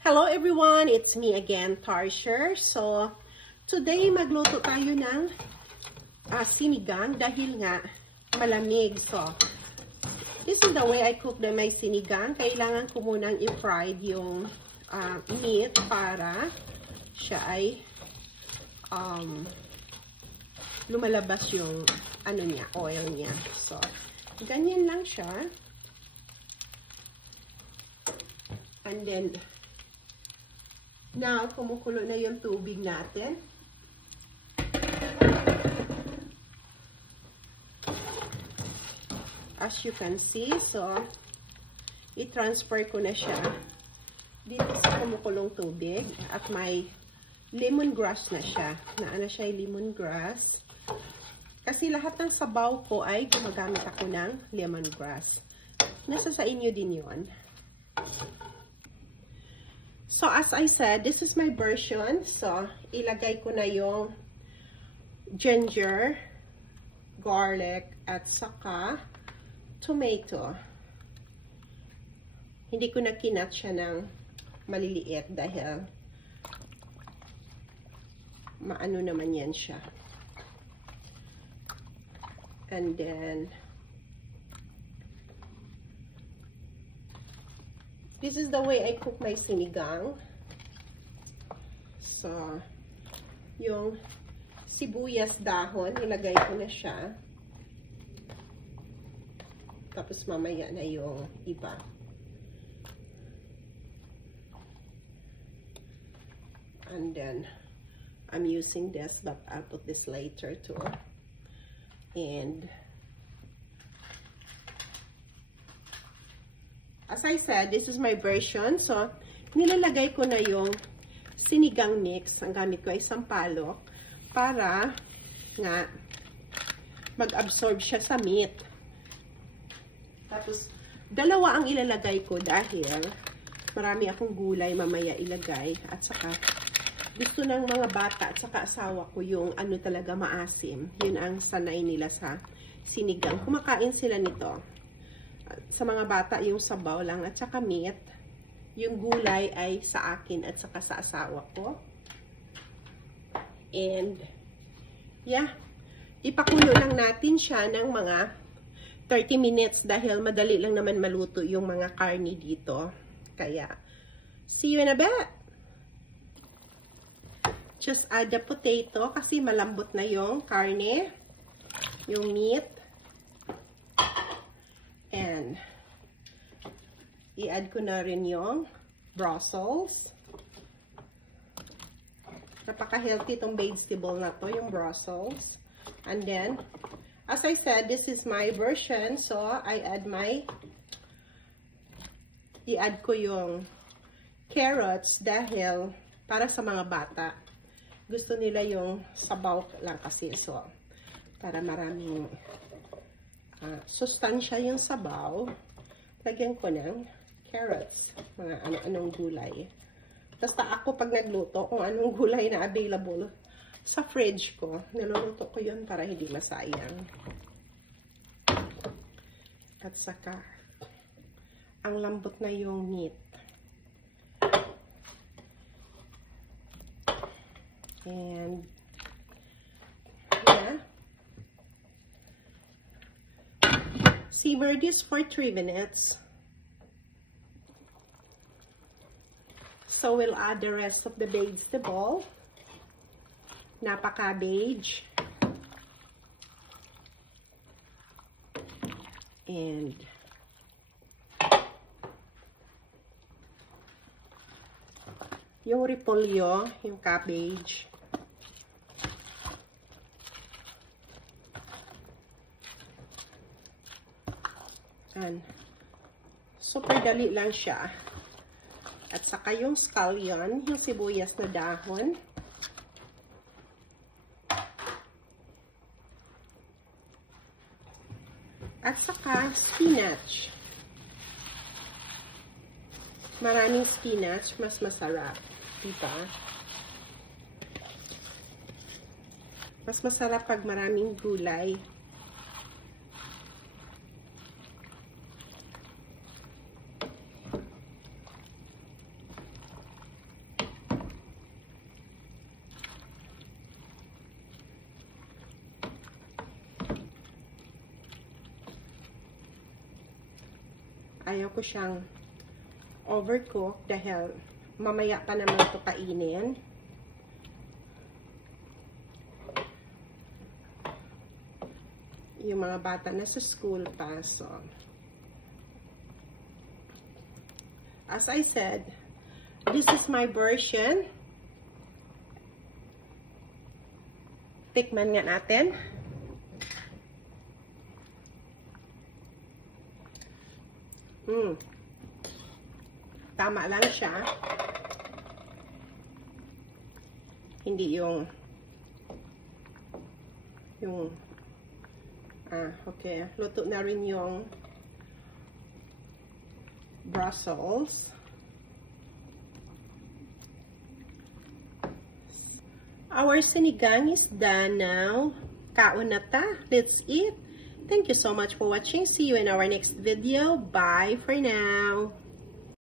Hello everyone, it's me again, Tarsher. So, today magluto tayo ng sinigang dahil nga malamig. So, this is the way I cook my sinigang. Kailangan ko munang i-fried yung meat para siya ay lumalabas yung oil niya. So, ganyan lang siya. And then, now, kumukulo na yung tubig natin. As you can see, so, i-transfer ko na siya dito sa kumukulong tubig. At may lemongrass na siya. Naana siya yung lemongrass. Kasi lahat ng sabaw ko ay gumagamit ako ng lemongrass. Nasa sa inyo din yun. So, as I said, this is my version. So, ilagay ko na yung ginger, garlic, at saka tomato. Hindi ko na kinat siya ng maliliit dahil maano naman yan siya. And then, this is the way I cook my sinigang. So, yung sibuyas dahon, ilagay ko na siya. Tapos mamaya na yung iba. And then, I'm using this, but I'll put this later too. And as I said, this is my version. So, nilalagay ko na yung sinigang mix. Ang gamit ko ay sampalok para nga mag-absorb siya sa meat. Tapos, dalawa ang ilalagay ko dahil marami akong gulay mamaya ilagay. At saka, gusto ng mga bata at saka asawa ko yung talaga maasim. Yun ang sanay nila sa sinigang. Kumakain sila nito. Sa mga bata, yung sabaw lang at saka meat. Yung gulay ay sa akin at saka sa asawa ko. And, yeah. Ipakulo lang natin siya ng mga 30 minutes dahil madali lang naman maluto yung mga karne dito. Kaya, see you in a bit. Just add the potato kasi malambot na yung karne, yung meat. And, i-add ko na rin yung Brussels. Napaka-healthy itong vegetable na to, yung Brussels. And then, as I said, this is my version. So, i-add ko yung carrots dahil para sa mga bata. Gusto nila yung sabaw lang kasi. So, para maraming sustansya yung sabaw, lagyan ko ng carrots, mga ano-anong gulay. Basta ako pag nagluto, kung anong gulay na available sa fridge ko, niluluto ko yun para hindi masayang. At saka, ang lambot na yung meat. And, yeah. Simmer this for 3 minutes. So, we'll add the rest of the vegetable. Napa-cabbage. And yung repolyo, yung cabbage. And super dali lang siya. At saka yung scallion, yung sibuyas na dahon. At saka spinach. Maraming spinach, mas masarap. Diba? Mas masarap pag maraming gulay. ayaw ko siyang overcook dahil mamaya pa naman ito kainin. Yung mga bata na sa school pa. So, as I said, this is my version. Tikman nga natin. Tama lang siya. Hindi yung okay. Luto na rin yung Brussels. Our sinigang is done now. Kaon na ta. Let's eat. Thank you so much for watching. See you in our next video. Bye for now.